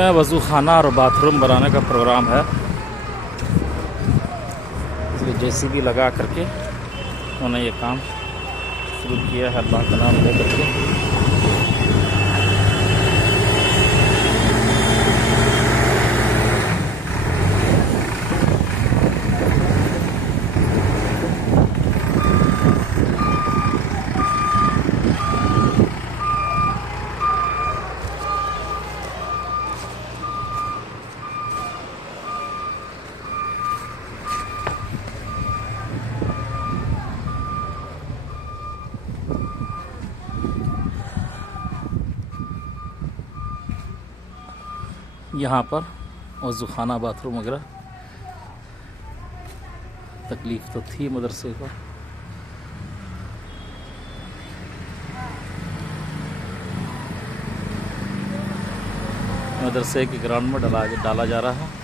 में वज़ू खाना और बाथरूम बनाने का प्रोग्राम है, इसलिए जेसीबी लगा करके उन्होंने ये काम शुरू किया है अल्लाह का नाम ले करके। यहाँ पर वज़ू खाना बाथरूम वगैरह तकलीफ़ तो थी मदरसे को। मदरसे के ग्राउंड में डाला जा रहा है।